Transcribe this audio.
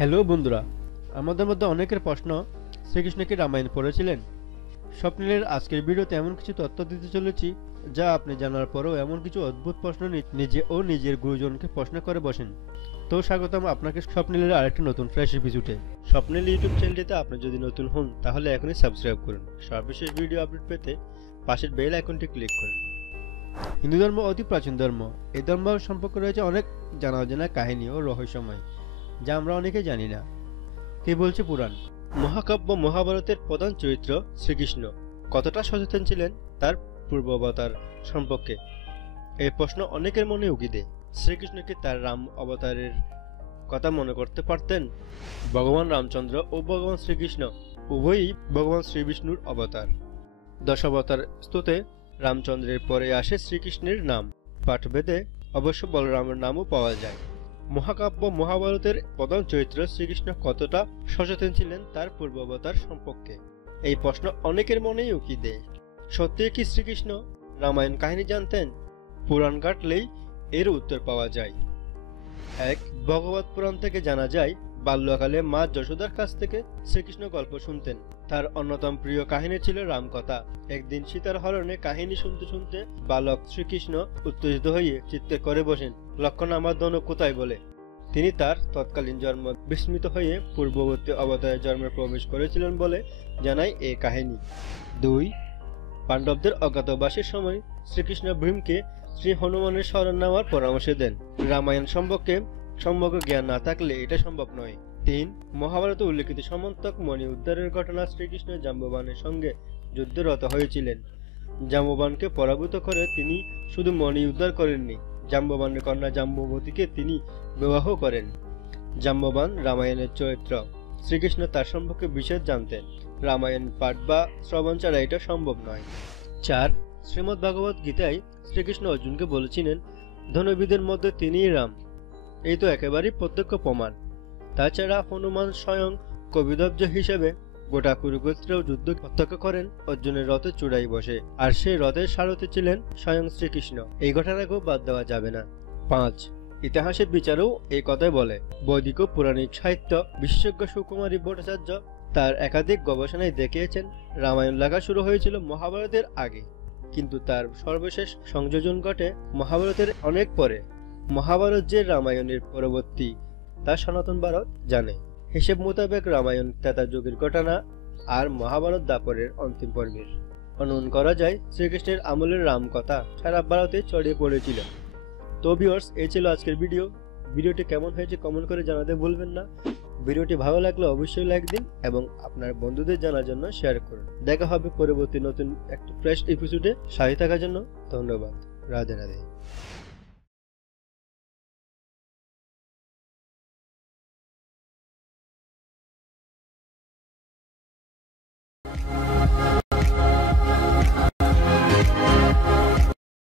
Hello বন্ধুরা, আমাদের মধ্যে অনেকের প্রশ্ন, শ্রীকৃষ্ণ কি রামায়ণ পড়েছিলেন? স্বপ্নিলের আজকের ভিডিওতে এমন কিছু তথ্য দিতে চলেছি যা আপনি জানার পরেও এমন কিছু অদ্ভুত প্রশ্ন নিজে ও নিজের গুরুজনকে প্রশ্ন করে বসেন। তো স্বাগতম আপনাকে স্বপ্নিলের আরেকটি নতুন ফ্রেশ এপিসোডে। স্বপ্নিল ইউটিউব চ্যানেলটিতে আপনি যদি নতুন হন তাহলে এখনই সাবস্ক্রাইব করুন। সর্বশেষ ভিডিও আপডেট পেতে পাশের বেল আইকনটি ক্লিক করুন। হিন্দু ধর্ম অতি প্রাচীন ধর্ম। এই ধর্ম সম্পর্কে রয়েছে অনেক জানা অজানা কাহিনী ও রহস্যময়, যা আমরা অনেকে জানি না। কে বলছে পুরাণ? মহাকাব্য মহাভারতের প্রধান চরিত্র শ্রীকৃষ্ণ কতটা সচেতন ছিলেন তার পূর্বাবতার সম্পর্কে? এই প্রশ্ন অনেকের মনে উকি দেয়। শ্রীকৃষ্ণ কি তার রাম অবতারের কথা মনে করতে পারতেন? ভগবান রামচন্দ্র ও ভগবান শ্রীকৃষ্ণ উভয়ই ভগবান শ্রীবিষ্ণুর অবতার। দশাবতার স্তুতে রামচন্দ্রের পরে আসে শ্রীকৃষ্ণের নাম। পাঠভেদে অবশ্য বলরামের নামও পাওয়া যায়। মহাকাব্য মহাভারতের প্রধান চরিত্র শ্রীকৃষ্ণ কতটা সচেতন ছিলেন তার পূর্বাবতার সম্পর্কে? এই প্রশ্ন অনেকের মনেই উকি দেয়। সত্যি কি শ্রীকৃষ্ণ রামায়ণ কাহিনী জানতেন? পুরাণ ঘাটলেই এর উত্তর পাওয়া যায়। এক, ভগবত পুরাণ থেকে জানা যায় বাল্যকালে মা যশোদার কাছ থেকে শ্রীকৃষ্ণ গল্প শুনতেন। তার অন্যতম প্রিয় কাহিনী ছিল রামকথা। একদিন সীতার হরণে কাহিনী শুনতে শুনতে বালক শ্রীকৃষ্ণ উত্তেজিত হয়ে চিৎকার করে বসেন, লক্ষণ আমার ধনু কোথায় বলে। তিনি তার তৎকালীন জন্ম বিস্মিত হয়ে পূর্ববর্তী অবতারে জন্মে প্রবেশ করেছিলেন বলে জানায় এই কাহিনী। দুই, পাণ্ডবদের অজ্ঞাতবাসের সময় শ্রীকৃষ্ণ ভীমকে শ্রী হনুমানের শরণ নেওয়ার পরামর্শ দেন। রামায়ণ সম্পর্কে সম্যক জ্ঞান না থাকলে এটা সম্ভব নয়। তিন, মহাভারতে উল্লেখিত সমন্তক মণি উদ্ধারের ঘটনা শ্রীকৃষ্ণ জাম্ববানের সঙ্গে যুদ্ধরত হয়েছিলেন। জাম্ববানকে পরাভূত করে তিনি শুধু মণি উদ্ধার করেননি, জাম্ববানের কন্যা জাম্ববতীকে তিনি বিবাহ করেন। জাম্ববান রামায়ণের চরিত্র। শ্রীকৃষ্ণ তার সম্পর্কে বিশেষ জানতেন। রামায়ণ পাঠ বা শ্রবণ ছাড়া এটা সম্ভব নয়। চার, শ্রীমদ্ ভাগবত গীতায় শ্রীকৃষ্ণ অর্জুনকে বলেছিলেন ধনুর্বিদের মধ্যে তিনিই রাম। এই তো একেবারেই প্রত্যক্ষ প্রমাণ। তাছাড়া হনুমান স্বয়ং কবিধ্বজ হিসেবে গোটা কুরুক্ষেত্রেও যুদ্ধ প্রত্যক্ষ করেন অর্জুনের রথে চূড়াই বসে, আর সেই রথের সারথি ছিলেন স্বয়ং শ্রীকৃষ্ণ। এই ঘটনাকেও বাদ দেওয়া যাবে না। পাঁচ, ইতিহাসের বিচারেও এই কথাই বলে। বৈদিক ও পৌরাণিক সাহিত্য বিশেষজ্ঞ সুকুমারী ভট্টাচার্য তার একাধিক গবেষণায় দেখিয়েছেন রামায়ণ লেখা শুরু হয়েছিল মহাভারতের আগে, কিন্তু তার সর্বশেষ সংযোজন ঘটে মহাভারতের অনেক পরে। মহাভারত যে রামায়ণের পরবর্তী তা সনাতন ভারত জানে। হিসেব মোতাবেক রামায়ণ ত্রেতা যুগের ঘটনা আর মহাভারত দ্বাপরের অন্তিম পর্বের। অনুমান করা যায় শ্রীকৃষ্ণের আমলের রামকথা সারা ভারতে ছড়িয়ে পড়েছিল। তো ভিউয়ার্স, এই ছিল আজকের ভিডিও। ভিডিওটি কেমন হয়েছে কমেন্ট করে জানাতে ভুলবেন না। ভিডিওটি ভালো লাগলে অবশ্যই লাইক দিন এবং আপনার বন্ধুদের জানার জন্য শেয়ার করুন। দেখা হবে পরবর্তী নতুন একটি ফ্রেশ এপিসোডে। সাথে থাকার জন্য ধন্যবাদ। রাধে রাধে।